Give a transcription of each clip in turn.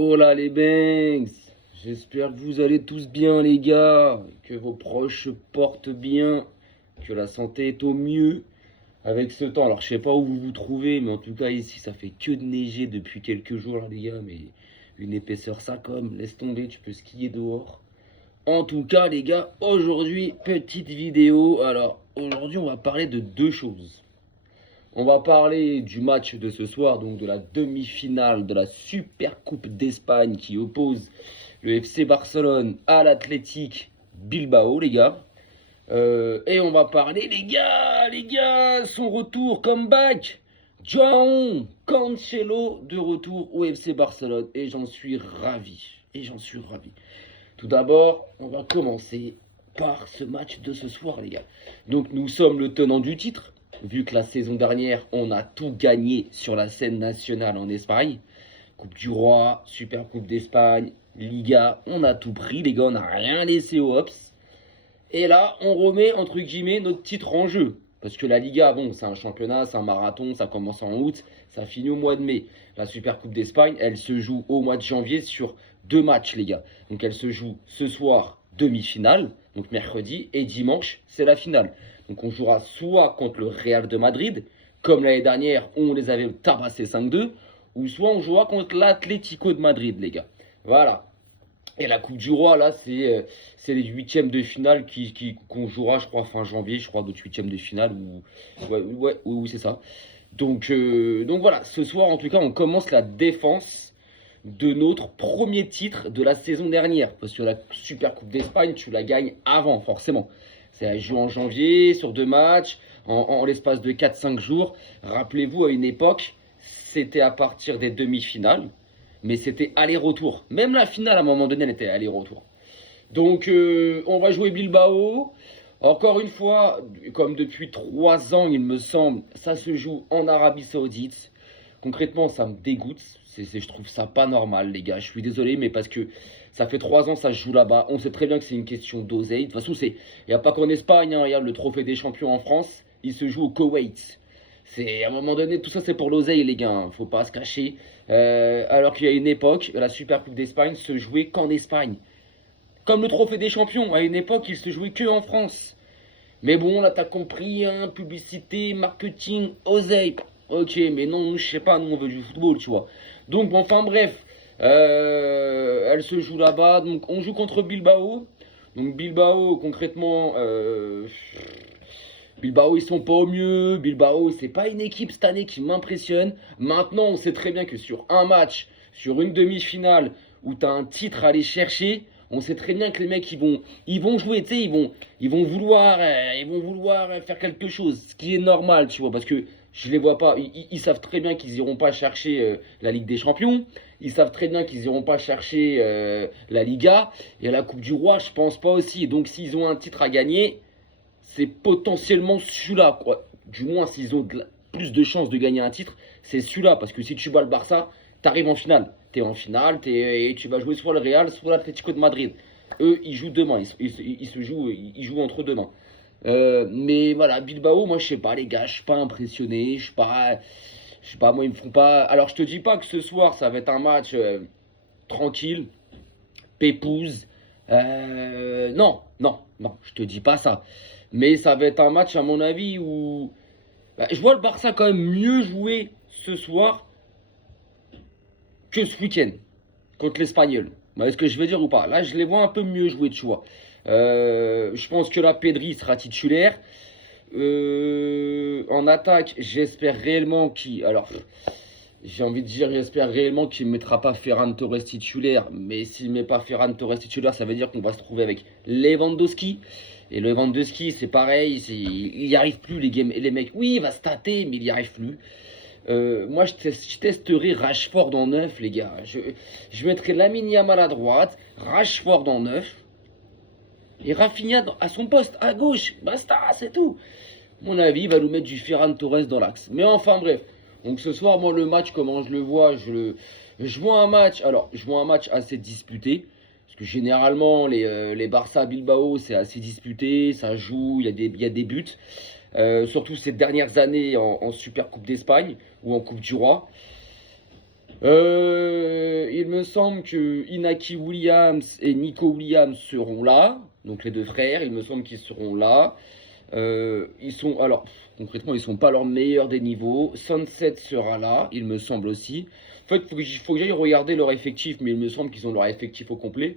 Oh là les bangs, j'espère que vous allez tous bien les gars, que vos proches se portent bien, que la santé est au mieux avec ce temps. Alors je sais pas où vous vous trouvez, mais en tout cas ici ça fait que de neiger depuis quelques jours là les gars, mais une épaisseur ça comme, laisse tomber, tu peux skier dehors. En tout cas les gars, aujourd'hui petite vidéo. Alors aujourd'hui on va parler de deux choses. On va parler du match de ce soir, donc de la demi-finale de la Super Coupe d'Espagne qui oppose le FC Barcelone à l'Athletic Bilbao, les gars. Et on va parler, les gars, son retour, comeback. João Cancelo de retour au FC Barcelone. Et j'en suis ravi. Tout d'abord, on va commencer par ce match de ce soir, les gars. Donc nous sommes le tenant du titre, vu que la saison dernière, on a tout gagné sur la scène nationale en Espagne. Coupe du Roi, Super Coupe d'Espagne, Liga, on a tout pris, les gars, on n'a rien laissé aux Hops. Et là, on remet, entre guillemets, notre titre en jeu. Parce que la Liga, bon, c'est un championnat, c'est un marathon, ça commence en août, ça finit au mois de mai. La Super Coupe d'Espagne, elle se joue au mois de janvier sur 2 matchs, les gars. Donc elle se joue ce soir, demi-finale, donc mercredi, et dimanche, c'est la finale. Donc on jouera soit contre le Real de Madrid, comme l'année dernière, où on les avait tabassés 5-2, ou soit on jouera contre l'Atlético de Madrid, les gars. Voilà. Et la Coupe du Roi, là, c'est les huitièmes de finale qu'on jouera, je crois, fin janvier, je crois, d'autres huitièmes de finale. Oui, c'est ça. Donc voilà, ce soir, en tout cas, on commence la défense de notre premier titre de la saison dernière. Parce que la Super Coupe d'Espagne, tu la gagnes avant, forcément. C'est joué en janvier, sur 2 matchs, en l'espace de 4-5 jours. Rappelez-vous, à une époque, c'était à partir des demi-finales. Mais c'était aller-retour. Même la finale, à un moment donné, elle était aller-retour. Donc, on va jouer Bilbao. Encore une fois, comme depuis 3 ans, il me semble, ça se joue en Arabie Saoudite. Concrètement, ça me dégoûte. Je trouve ça pas normal, les gars. Je suis désolé, mais parce que ça fait 3 ans, ça se joue là-bas. On sait très bien que c'est une question d'oseille. De toute façon, il n'y a pas qu'en Espagne. Hein. Regarde, le trophée des champions en France, il se joue au Koweït. C'est à un moment donné, tout ça c'est pour l'oseille, les gars. Hein. Faut pas se cacher. Alors qu'il y a une époque, la Super Coupe d'Espagne se jouait qu'en Espagne. Comme le trophée des champions, à une époque, il se jouait que en France. Mais bon, là, t'as compris, hein, publicité, marketing, oseille. Ok, mais non, je sais pas, nous, on veut du football, tu vois. Donc, bon, enfin, bref. Elle se joue là-bas. Donc, on joue contre Bilbao. Donc, Bilbao, concrètement, Bilbao, ils sont pas au mieux. Bilbao, c'est pas une équipe cette année qui m'impressionne. Maintenant, on sait très bien que sur un match, sur une demi-finale, où tu as un titre à aller chercher, on sait très bien que les mecs, ils vont jouer, tu sais, ils vont vouloir faire quelque chose. Ce qui est normal, tu vois, parce que je les vois pas. Ils savent très bien qu'ils iront pas chercher la Ligue des Champions. Ils savent très bien qu'ils iront pas chercher la Liga. Et la Coupe du Roi, je pense pas aussi. Donc, s'ils ont un titre à gagner, c'est potentiellement celui-là, quoi. Du moins, s'ils ont plus de chances de gagner un titre, c'est celui-là. Parce que si tu bats le Barça, t'arrives en finale. T'es en finale, et tu vas jouer soit le Real, soit l'Atlético de Madrid. Eux, ils jouent demain. Ils jouent entre deux mains. Mais voilà, Bilbao, moi, je sais pas, les gars, je suis pas impressionné. Je sais pas, moi, ils me font pas. Alors, je te dis pas que ce soir, ça va être un match tranquille, pépouze. Non, je te dis pas ça. Mais ça va être un match, à mon avis, où je vois le Barça quand même mieux jouer ce soir que ce week-end contre l'Espagnol. Vous voyez ce que je veux dire ou pas? Là, je les vois un peu mieux jouer, tu vois. Je pense que la Pedri sera titulaire. En attaque, j'espère réellement qu'il. Alors, j'ai envie de dire, j'espère réellement qu'il ne mettra pas Ferran Torres titulaire. Mais s'il ne met pas Ferran Torres titulaire, ça veut dire qu'on va se trouver avec Lewandowski. Et Lewandowski, c'est pareil, il n'y arrive plus, les mecs. Oui, il va se tâter, mais il n'y arrive plus. Moi, je testerai Rashford en 9, les gars. Je mettrai Lamine Yamal à droite, Rashford en 9, et Rafinha à son poste, à gauche. Basta, c'est tout. Mon avis, il va nous mettre du Ferran Torres dans l'axe. Mais enfin, bref. Donc ce soir, moi, le match, comment je le vois, je vois un match. Alors, je vois un match assez disputé. Parce que généralement, les Barça Bilbao, c'est assez disputé. Ça joue, il y a des buts. Surtout ces dernières années en Super Coupe d'Espagne ou en Coupe du Roi. Il me semble que Inaki Williams et Nico Williams seront là. Donc les deux frères, il me semble qu'ils seront là. Ils sont, alors, concrètement, ils sont pas leur meilleur des niveaux. Sunset sera là, il me semble aussi. En fait, faut que j'aille regarder leur effectif, mais il me semble qu'ils ont leur effectif au complet.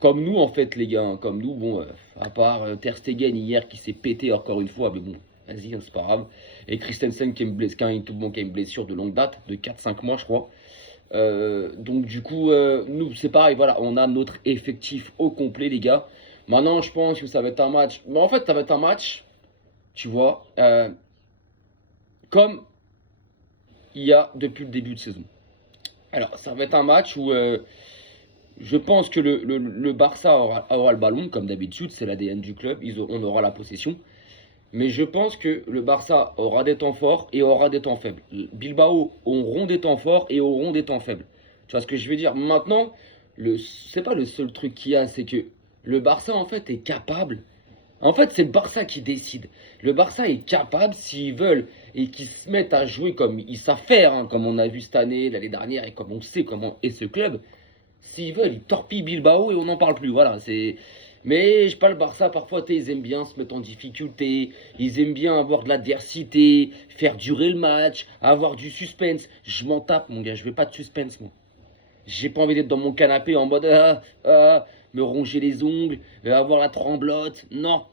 Comme nous, en fait, les gars. Hein, comme nous, bon, à part Ter Stegen hier qui s'est pété encore une fois, mais bon, vas-y, hein, c'est pas grave. Et Christensen qui a une blessure de longue date, de 4-5 mois, je crois. Donc, du coup, nous, c'est pareil, voilà, on a notre effectif au complet, les gars. Maintenant, je pense que ça va être un match. Mais en fait, ça va être un match, tu vois, comme il y a depuis le début de saison. Alors, ça va être un match où je pense que le Barça aura le ballon, comme d'habitude, c'est l'ADN du club, on aura la possession. Mais je pense que le Barça aura des temps forts et aura des temps faibles. Bilbao auront des temps forts et auront des temps faibles. Tu vois ce que je veux dire? Maintenant, c'est pas le seul truc qu'il y a, c'est que le Barça, en fait, est capable. En fait, c'est le Barça qui décide. Le Barça est capable, s'ils veulent, et qu'ils se mettent à jouer comme ils savent faire, hein, comme on a vu cette année, l'année dernière, et comme on sait comment est ce club. S'ils veulent, ils torpillent Bilbao et on n'en parle plus. Voilà, c'est. Mais je sais pas, le Barça, parfois, ils aiment bien se mettre en difficulté. Ils aiment bien avoir de l'adversité, faire durer le match, avoir du suspense. Je m'en tape, mon gars, je veux pas de suspense, moi. J'ai pas envie d'être dans mon canapé en mode me ronger les ongles, avoir la tremblote. Non,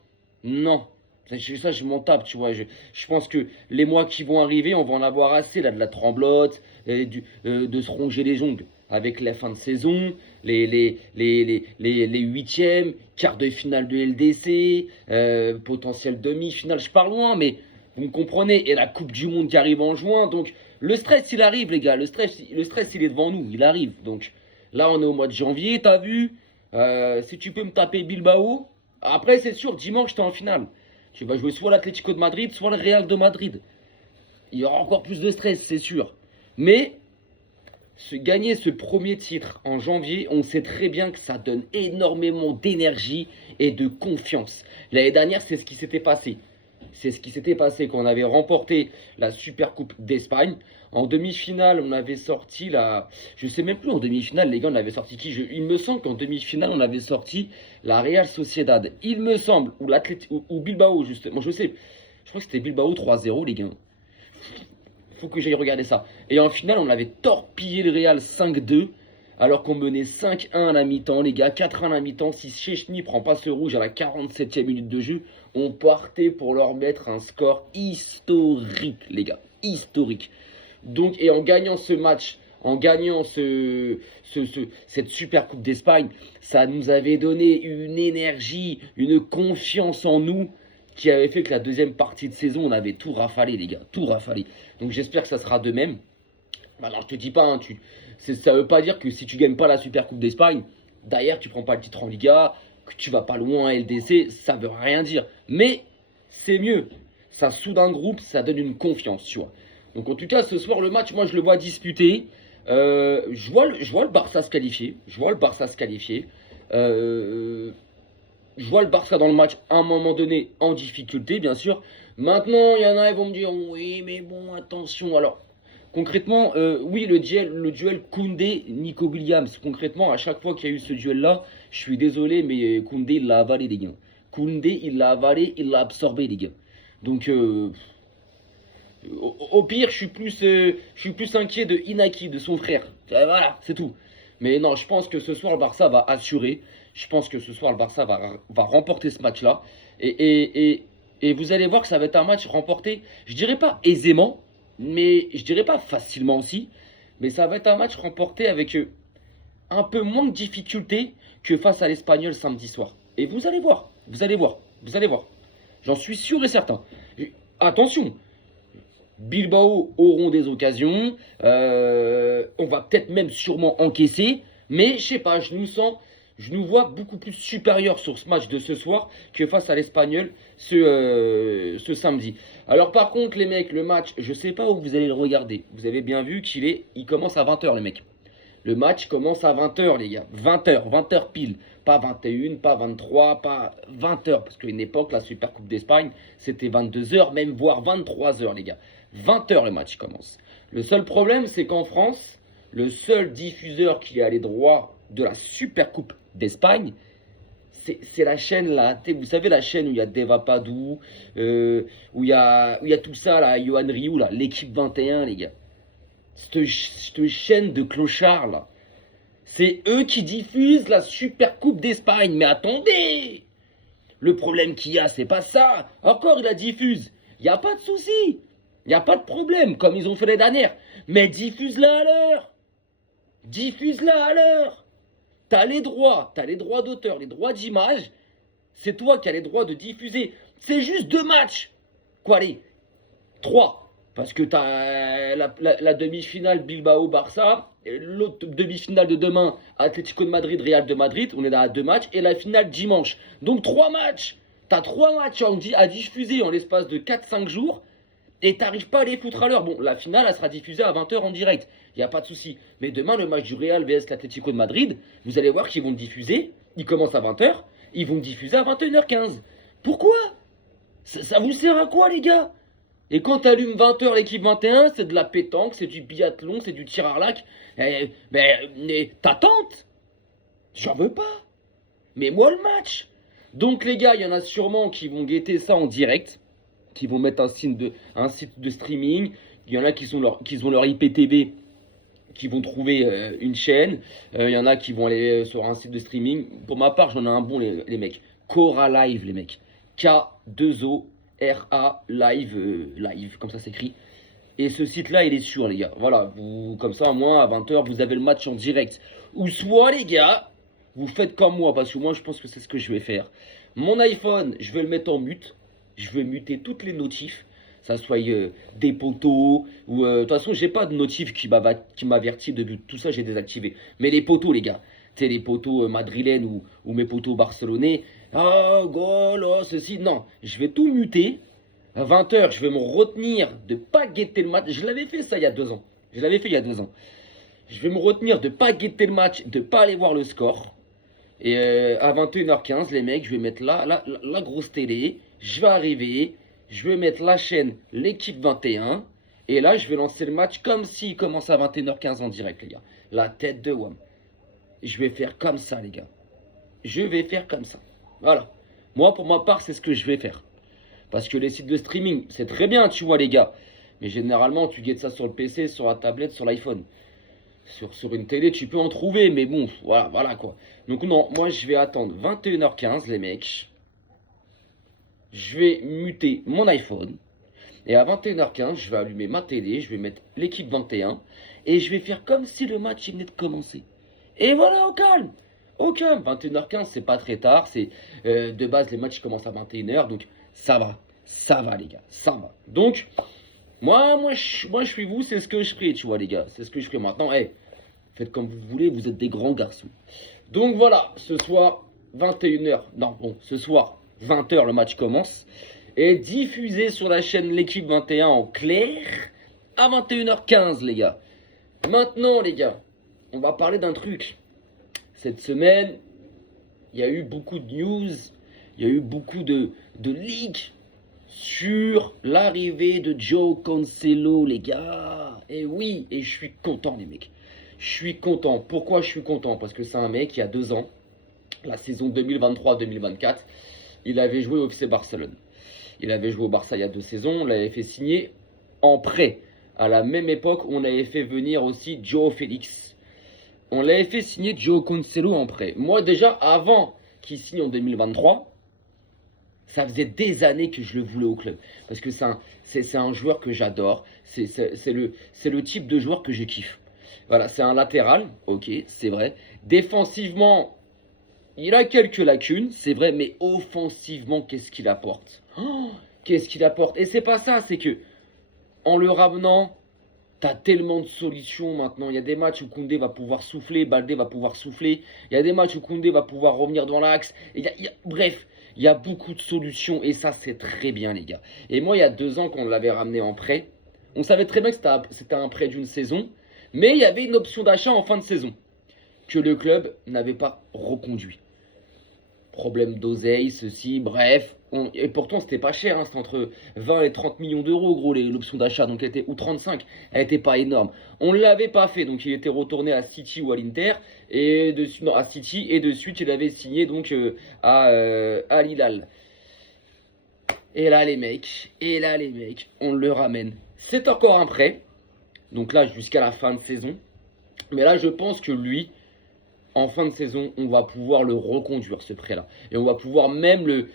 non. Ça, je m'en tape, tu vois. Je pense que les mois qui vont arriver, on va en avoir assez là de la tremblote, de se ronger les ongles. Avec la fin de saison, les huitièmes, quart de finale de LDC, potentiel demi-finale, je pars loin, mais vous me comprenez. Et la Coupe du Monde qui arrive en juin, donc le stress, il arrive, les gars. Le stress, il est devant nous. Il arrive. Donc là, on est au mois de janvier. T'as vu? Si tu peux me taper Bilbao. Après, c'est sûr, dimanche, t'es en finale. Tu vas jouer soit l'Atlético de Madrid, soit le Real de Madrid. Il y aura encore plus de stress, c'est sûr. Mais gagner ce premier titre en janvier, on sait très bien que ça donne énormément d'énergie et de confiance. L'année dernière, c'est ce qui s'était passé. C'est ce qui s'était passé quand on avait remporté la Super Coupe d'Espagne. En demi-finale, on avait sorti la. Je sais même plus en demi-finale, les gars, on avait sorti qui Il me semble qu'en demi-finale, on avait sorti la Real Sociedad. Il me semble, ou Bilbao, justement. Je sais. Je crois que c'était Bilbao 3-0, les gars. Faut que j'aille regarder ça. Et en finale, on avait torpillé le Real 5-2. Alors qu'on menait 5-1 à la mi-temps, les gars, 4-1 à la mi-temps. Si Szczęsny prend pas ce rouge à la 47e minute de jeu, on partait pour leur mettre un score historique, les gars. Historique. Donc, et en gagnant ce match, en gagnant cette Super Coupe d'Espagne, ça nous avait donné une énergie, une confiance en nous qui avait fait que la deuxième partie de saison, on avait tout rafalé, les gars. Tout rafalé. Donc, j'espère que ça sera de même. Alors, je te dis pas, hein, ça veut pas dire que si tu gagnes pas la Super Coupe d'Espagne, d'ailleurs, tu prends pas le titre en Liga, que tu vas pas loin à LDC, ça veut rien dire. Mais c'est mieux. Ça soude un groupe, ça donne une confiance, tu vois. Donc, en tout cas, ce soir, le match, moi, je le vois disputé. Je vois le Barça se qualifier. Je vois le Barça se qualifier. Je vois le Barça dans le match à un moment donné en difficulté, bien sûr. Maintenant, il y en a, ils vont me dire, oui, mais bon, attention. Alors, concrètement, oui, le duel Koundé-Nico Williams. Concrètement, à chaque fois qu'il y a eu ce duel-là, je suis désolé, mais Koundé, il l'a avalé, les gars. Koundé, il l'a avalé, il l'a absorbé, les gars. Donc, au pire, je suis plus inquiet de Inaki, de son frère. Voilà, c'est tout. Mais non, je pense que ce soir, le Barça va assurer. Je pense que ce soir, le Barça va remporter ce match-là. Et vous allez voir que ça va être un match remporté, je dirais pas aisément, mais je dirais pas facilement aussi. Mais ça va être un match remporté avec un peu moins de difficulté que face à l'Espagnol samedi soir. Et vous allez voir, vous allez voir, vous allez voir. J'en suis sûr et certain. Attention, Bilbao auront des occasions. On va peut-être même sûrement encaisser. Mais je sais pas, je nous vois beaucoup plus supérieurs sur ce match de ce soir que face à l'Espagnol ce samedi. Alors par contre les mecs, le match, je sais pas où vous allez le regarder. Vous avez bien vu il commence à 20 h les mecs. Le match commence à 20 h les gars. 20 h 20 h pile. Pas 21, pas 23, pas 20 h. Parce qu'à une époque, la Super Coupe d'Espagne, c'était 22 h, même voire 23 h les gars. 20 h le match commence. Le seul problème, c'est qu'en France, Le seul diffuseur qui a les droits de la Supercoupe d'Espagne, c'est la chaîne là. Vous savez, la chaîne où il y a Deva Padou, où il y a tout ça là, Yohan Ryu, là, l'équipe 21, les gars. Cette chaîne de clochards là. C'est eux qui diffusent la Supercoupe d'Espagne. Mais attendez! Le problème qu'il y a, c'est pas ça. Encore, ils la diffusent. Il n'y a pas de souci. Il n'y a pas de problème, comme ils ont fait les dernières. Mais diffuse-la à l'heure. Diffuse-la à l'heure. T'as les droits d'auteur, les droits d'image. C'est toi qui as les droits de diffuser. C'est juste 2 matchs. Quoi, allez, 3. Parce que t'as la demi-finale Bilbao-Barça, l'autre demi-finale de demain, Atlético de Madrid-Real de Madrid, on est là à 2 matchs, et la finale dimanche. Donc 3 matchs. T'as 3 matchs à diffuser en l'espace de 4-5 jours, et t'arrives pas à les foutre à l'heure. Bon, la finale, elle sera diffusée à 20h en direct, il n'y a pas de souci. Mais demain, le match du Real vs l'Atlético de Madrid, vous allez voir qu'ils vont le diffuser, il commence à 20h, ils vont le diffuser à 21h15. Pourquoi? Ça vous sert à quoi, les gars? Et quand t'allumes 20h l'équipe 21, c'est de la pétanque, c'est du biathlon, c'est du tir à l'arc. Mais ta tante, j'en veux pas. Mais moi le match. Donc les gars, il y en a sûrement qui vont guetter ça en direct, qui vont mettre un site de streaming. Il y en a qui ont leur IPTV, qui vont trouver une chaîne. Il y en a qui vont aller sur un site de streaming. Pour ma part, j'en ai un bon, les mecs. Cora Live, les mecs. K2O. RA live, comme ça s'écrit. Et ce site-là, il est sûr, les gars. Voilà, comme ça, moi, à 20h, vous avez le match en direct. Ou soit, les gars, vous faites comme moi, parce que moi, je pense que c'est ce que je vais faire. Mon iPhone, je vais le mettre en mute. Je vais muter toutes les notifs. Ça soit des poteaux, ou... de toute façon, j'ai pas de notif qui m'avertit de tout ça, j'ai désactivé. Mais les poteaux, les gars. Tu sais, les poteaux madrilènes ou mes poteaux barcelonais. Ah, goal, oh, ceci. Non, je vais tout muter. À 20h, je vais me retenir de pas guetter le match. Je l'avais fait ça il y a 2 ans. Je vais me retenir de pas guetter le match, de pas aller voir le score. Et à 21h15, les mecs, je vais mettre la grosse télé. Je vais arriver. Je vais mettre la chaîne, l'équipe 21. Et là, je vais lancer le match comme s'il commence à 21h15 en direct, les gars. La tête de WAM. Je vais faire comme ça, les gars. Je vais faire comme ça. Voilà. Moi, pour ma part, c'est ce que je vais faire. Parce que les sites de streaming, c'est très bien, tu vois, les gars. Mais généralement, tu guettes ça sur le PC, sur la tablette, sur l'iPhone. Sur une télé, tu peux en trouver. Mais bon, voilà quoi. Donc non, moi, je vais attendre 21h15, les mecs. Je vais muter mon iPhone. Et à 21h15, je vais allumer ma télé. Je vais mettre l'équipe 21. Et je vais faire comme si le match venait de commencer. Et voilà, au calme. Au calme, 21h15, c'est pas très tard. C'est de base, les matchs commencent à 21h. Donc, ça va, les gars. Ça va. Donc, moi, je suis vous, c'est ce que je ferai, tu vois, les gars. C'est ce que je ferai maintenant. Hey, faites comme vous voulez, vous êtes des grands garçons. Donc, voilà, ce soir, 21h. Non, bon, ce soir, 20h, le match commence. Et diffusé sur la chaîne L'équipe 21 en clair à 21h15, les gars. Maintenant, les gars, on va parler d'un truc. Cette semaine, il y a eu beaucoup de news, il y a eu beaucoup de leaks sur l'arrivée de Joe Cancelo, les gars. Et oui, et je suis content, les mecs. Je suis content. Pourquoi je suis content? Parce que c'est un mec qui a 2 ans, la saison 2023-2024, il avait joué au FC Barcelone. Il avait joué au Barça il y a 2 saisons, on l'avait fait signer en prêt. À la même époque, on avait fait venir aussi Joe Félix. On l'avait fait signer Joe Cancelo en prêt. Moi, déjà, avant qu'il signe en 2023, ça faisait des années que je le voulais au club. Parce que c'est un joueur que j'adore. C'est le type de joueur que je kiffe. Voilà, c'est un latéral, ok, c'est vrai. Défensivement, il a quelques lacunes, c'est vrai, mais offensivement, qu'est-ce qu'il apporte? Qu'est-ce qu'il apporte? Et c'est pas ça, c'est que en le ramenant, t'as tellement de solutions maintenant. Il y a des matchs où Koundé va pouvoir souffler, Baldé va pouvoir souffler. Il y a des matchs où Koundé va pouvoir revenir dans l'axe. Bref, il y a beaucoup de solutions et ça, c'est très bien, les gars. Et moi, il y a 2 ans qu'on l'avait ramené en prêt, on savait très bien que c'était un prêt d'une saison, mais il y avait une option d'achat en fin de saison que le club n'avait pas reconduit. problème d'oseille, ceci, bref. Et pourtant, c'était pas cher, hein, c'était entre 20 et 30 millions d'euros, gros, l'option d'achat, donc elle était, ou 35, elle était pas énorme. On ne l'avait pas fait, donc il était retourné à City ou à l'Inter, et non, à City, et de suite, il avait signé donc à l'Hilal. Et là, les mecs, on le ramène. C'est encore un prêt, donc là, jusqu'à la fin de saison. Mais là, je pense que lui, en fin de saison, on va pouvoir le reconduire, ce prêt-là. Et on va pouvoir même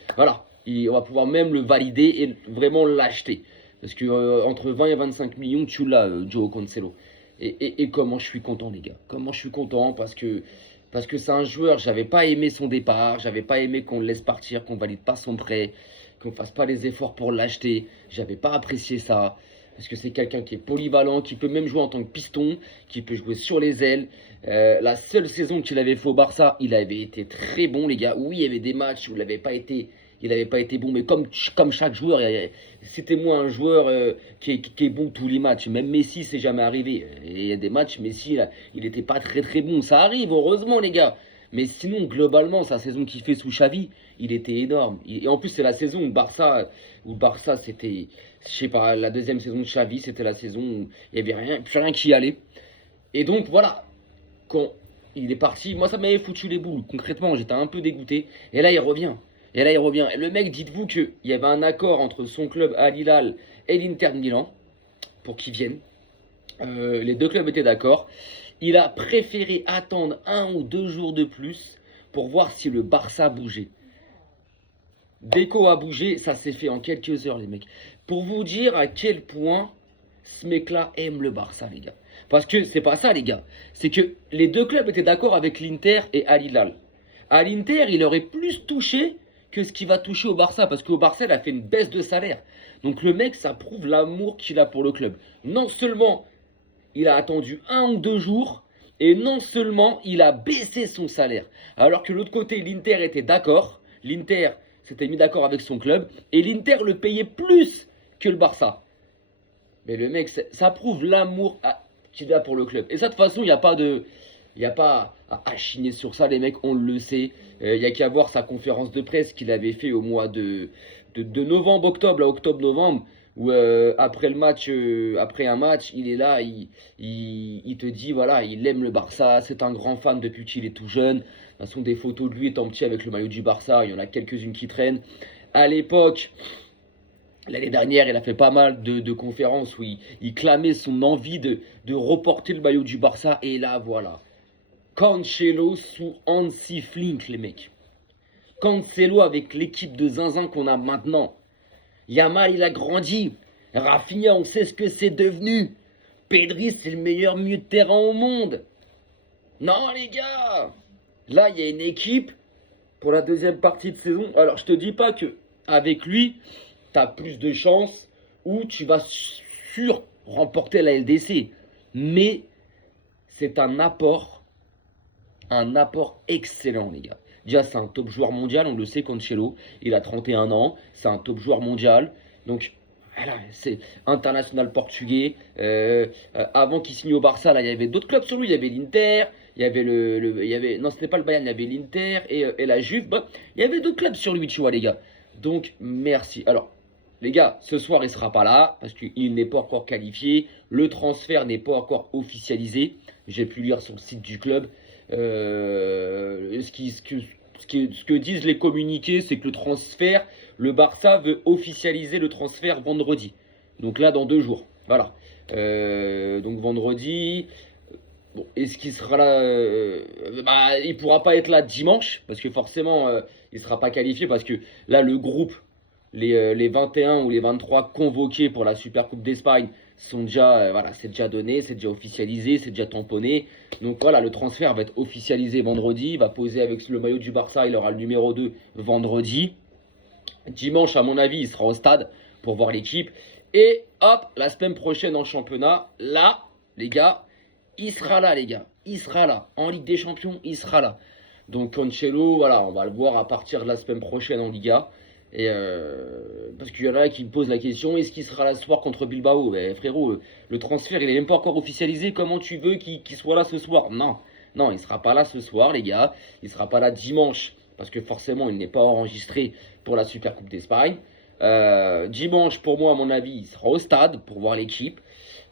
on va pouvoir même le valider et vraiment l'acheter. Parce que entre 20 et 25 millions, tu l'as, Joao Cancelo. Et comment je suis content, les gars. Comment je suis content parce que c'est un joueur, j'avais pas aimé son départ, j'avais pas aimé qu'on le laisse partir, qu'on valide pas son prêt, qu'on fasse pas les efforts pour l'acheter. J'avais pas apprécié ça. Parce que c'est quelqu'un qui est polyvalent, qui peut même jouer en tant que piston, qui peut jouer sur les ailes. La seule saison qu'il avait fait au Barça, il avait été très bon, les gars. Oui, il y avait des matchs où il n'avait pas été bon, mais comme chaque joueur, c'était moi un joueur qui est bon tous les matchs. Même Messi, c'est jamais arrivé. Il y a des matchs, Messi, là, il n'était pas très très bon. Ça arrive, heureusement, les gars. Mais sinon, globalement, sa saison qu'il fait sous Xavi, il était énorme. Et en plus, c'est la saison où le Barça, c'était, je sais pas, la deuxième saison de Xavi, c'était la saison où il n'y avait plus rien qui allait. Et donc, voilà, quand il est parti, moi, ça m'avait foutu les boules. Concrètement, j'étais un peu dégoûté. Et là, il revient. Et le mec, dites-vous qu'il y avait un accord entre son club Al Hilal et l'Inter de Milan pour qu'ils viennent. Les deux clubs étaient d'accord. Il a préféré attendre 1 ou 2 jours de plus pour voir si le Barça bougeait. Deco a bougé, ça s'est fait en quelques heures, les mecs. Pour vous dire à quel point ce mec-là aime le Barça, les gars. Parce que c'est pas ça, les gars. C'est que les deux clubs étaient d'accord avec l'Inter et Al Hilal. À l'Inter, il aurait plus touché que ce qu'il va toucher au Barça. Parce qu'au Barça, il a fait une baisse de salaire. Donc le mec, ça prouve l'amour qu'il a pour le club. Non seulement il a attendu 1 ou 2 jours, et non seulement il a baissé son salaire. Alors que de l'autre côté, l'Inter était d'accord. L'Inter s'était mis d'accord avec son club, et l'Inter le payait plus que le Barça. Mais le mec, ça prouve l'amour qu'il a pour le club. Et ça, de toute façon, il n'y a pas à chiner sur ça, les mecs, on le sait. Il n'y a qu'à voir sa conférence de presse qu'il avait fait au mois de novembre-octobre, là, octobre-novembre, où après un match, il est là, il te dit, voilà, il aime le Barça, c'est un grand fan depuis qu'il est tout jeune. De toute façon, des photos de lui étant petit avec le maillot du Barça, il y en a quelques-unes qui traînent. À l'époque, l'année dernière, il a fait pas mal de conférences où il clamait son envie de reporter le maillot du Barça. Et là, voilà. Cancelo sous Hansi Flick, les mecs. Cancelo avec l'équipe de zinzin qu'on a maintenant. Yamal, il a grandi. Rafinha, on sait ce que c'est devenu. Pedri, c'est le meilleur milieu de terrain au monde. Non, les gars. Là, il y a une équipe pour la deuxième partie de saison. Alors, je te dis pas que avec lui, tu as plus de chances ou tu vas remporter la LDC. Mais c'est un apport excellent, les gars. Déjà, c'est un top joueur mondial, on le sait, Cancelo. Il a 31 ans, c'est un top joueur mondial. Donc, voilà, c'est international portugais. Avant qu'il signe au Barça, là, il y avait d'autres clubs sur lui. Il y avait l'Inter, il y avait non, c'était pas le Bayern, il y avait l'Inter et la Juve. Bah, il y avait d'autres clubs sur lui, tu vois, les gars. Donc, merci. Alors, les gars, ce soir, il sera pas là parce qu'il n'est pas encore qualifié. Le transfert n'est pas encore officialisé. J'ai pu lire sur le site du club. Ce que disent les communiqués, c'est que le Barça veut officialiser le transfert vendredi. Donc là, dans 2 jours. Voilà. Donc vendredi. Bon, est-ce qu'il sera là il pourra pas être là dimanche parce que forcément, il sera pas qualifié parce que là, le groupe, les 21 ou les 23 convoqués pour la Super Coupe d'Espagne sont déjà, voilà, c'est déjà donné, c'est déjà officialisé, c'est déjà tamponné. Donc voilà, le transfert va être officialisé vendredi. Il va poser avec le maillot du Barça, il aura le numéro 2 vendredi. Dimanche, à mon avis, il sera au stade pour voir l'équipe. Et hop, la semaine prochaine en championnat, là, les gars, il sera là, les gars. Il sera là. En Ligue des Champions, il sera là. Donc Cancelo, voilà, on va le voir à partir de la semaine prochaine en Liga. Et parce qu'il y en a qui me posent la question, est-ce qu'il sera là ce soir contre Bilbao? Frérot, le transfert il n'est même pas encore officialisé, comment tu veux qu'il soit là ce soir? Non, il ne sera pas là ce soir, les gars. Il ne sera pas là dimanche parce que forcément, il n'est pas enregistré pour la Super Coupe d'Espagne. Dimanche, pour moi, à mon avis, il sera au stade pour voir l'équipe.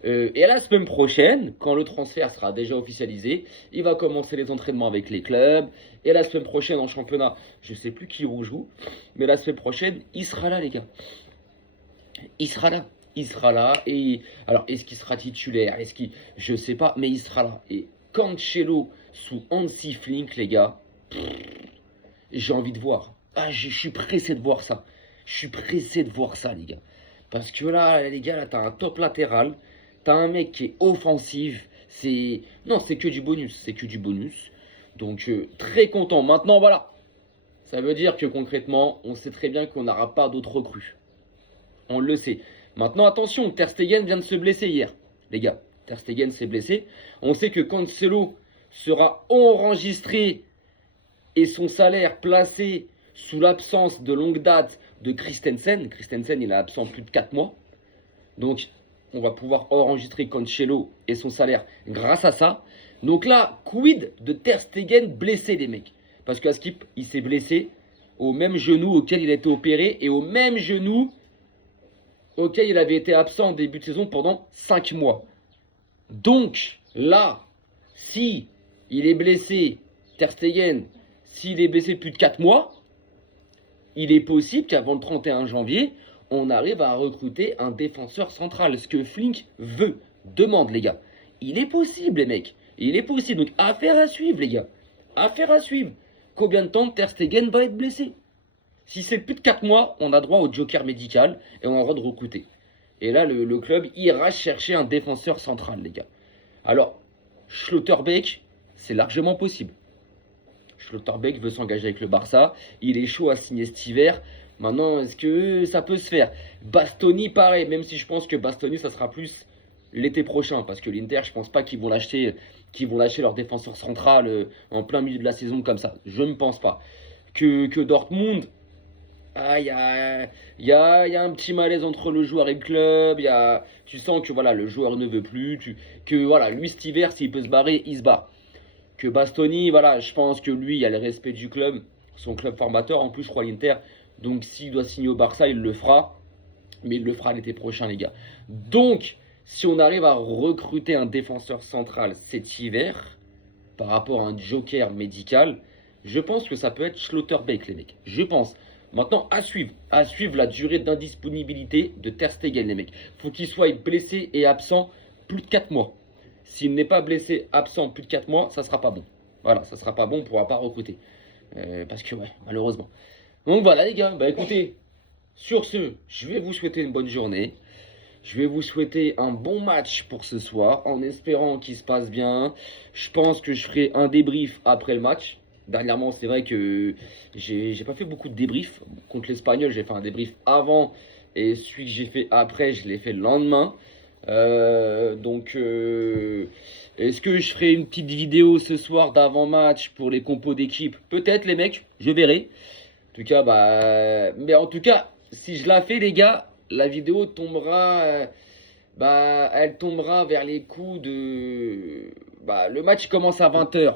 Et à la semaine prochaine, quand le transfert sera déjà officialisé, il va commencer les entraînements avec les clubs. Et la semaine prochaine, en championnat, je ne sais plus qui joue, mais la semaine prochaine, il sera là, les gars. Il sera là. Il sera là. Et alors, est-ce qu'il sera titulaire? Est-ce qu'il... Je sais pas, mais il sera là. Et Cancelo sous Hansi Flick, les gars, j'ai envie de voir. Ah, je suis pressé de voir ça. Je suis pressé de voir ça, les gars. Parce que là, les gars, là, t'as un top latéral. T'as un mec qui est offensif. C'est... Non, c'est que du bonus. C'est que du bonus. Donc, très content. Maintenant, voilà. Ça veut dire que concrètement, on sait très bien qu'on n'aura pas d'autres recrues. On le sait. Maintenant, attention, Ter Stegen vient de se blesser hier. Les gars, Ter Stegen s'est blessé. On sait que Cancelo sera enregistré et son salaire placé sous l'absence de longue date de Christensen. Christensen, il est absent plus de 4 mois. Donc, on va pouvoir enregistrer Cancelo et son salaire grâce à ça. Donc là, quid de Ter Stegen blessé, les mecs? Parce qu'à Skip, il s'est blessé au même genou auquel il a été opéré et au même genou auquel il avait été absent en début de saison pendant 5 mois. Donc, là, si il est blessé, Ter Stegen, s'il est blessé plus de 4 mois, il est possible qu'avant le 31 janvier, on arrive à recruter un défenseur central. Ce que Flick veut, demande, les gars. Il est possible, les mecs. Il est possible. Donc, affaire à suivre, les gars. Affaire à suivre. Combien de temps Ter Stegen va être blessé? Si c'est plus de 4 mois, on a droit au joker médical et on a le droit de recruter. Et là, le club ira chercher un défenseur central, les gars. Alors, Schlotterbeck, c'est largement possible. Schlotterbeck veut s'engager avec le Barça. Il est chaud à signer cet hiver. Maintenant, est-ce que ça peut se faire? Bastoni, pareil. Même si je pense que Bastoni, ça sera plus l'été prochain. Parce que l'Inter, je pense pas qu'ils vont lâcher leur défenseur central en plein milieu de la saison comme ça. Je ne pense pas. Que Dortmund... Ah, il y a un petit malaise entre le joueur et le club. Tu sens que voilà, le joueur ne veut plus. Que voilà, lui cet hiver, s'il peut se barrer, il se barre. Que Bastoni, voilà, je pense que lui, il y a le respect du club, son club formateur. En plus, je crois l'Inter. Donc, s'il doit signer au Barça, il le fera. Mais il le fera l'été prochain, les gars. Donc, si on arrive à recruter un défenseur central cet hiver, par rapport à un joker médical, je pense que ça peut être Schlotterbeck, les mecs. Je pense. Maintenant, à suivre la durée d'indisponibilité de Ter Stegen, les mecs. Faut qu'il soit blessé et absent plus de 4 mois. S'il n'est pas blessé, absent plus de 4 mois, ça sera pas bon. Voilà, ça sera pas bon, on ne pourra pas recruter. Parce que, ouais, malheureusement. Donc voilà, les gars, bah écoutez, sur ce, je vais vous souhaiter une bonne journée. Je vais vous souhaiter un bon match pour ce soir, en espérant qu'il se passe bien. Je pense que je ferai un débrief après le match. Dernièrement, c'est vrai que j'ai pas fait beaucoup de débriefs. Contre l'Espagnol, j'ai fait un débrief avant. Et celui que j'ai fait après, je l'ai fait le lendemain. Est-ce que je ferai une petite vidéo ce soir d'avant-match pour les compos d'équipe? Peut-être, les mecs, je verrai. En tout cas, mais en tout cas, si je la fais, les gars, la vidéo tombera... elle tombera vers les coups de... le match commence à 20h.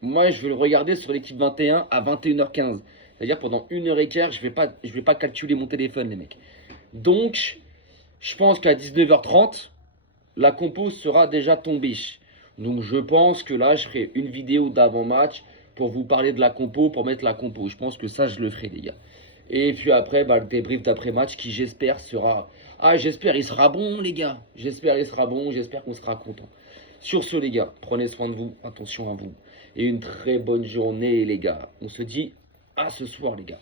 Moi, je vais le regarder sur l'équipe 21 à 21h15. C'est-à-dire pendant 1h15, je vais pas calculer mon téléphone, les mecs. Donc, je pense qu'à 19h30, la compo sera déjà tombée. Donc, je pense que là, je ferai une vidéo d'avant-match pour vous parler de la compo, pour mettre la compo. Je pense que ça, je le ferai, les gars. Et puis après, le débrief d'après-match qui, j'espère, sera... Ah, j'espère, il sera bon, les gars. J'espère, il sera bon. J'espère qu'on sera content. Sur ce, les gars, prenez soin de vous. Attention à vous. Et une très bonne journée, les gars. On se dit à ce soir, les gars.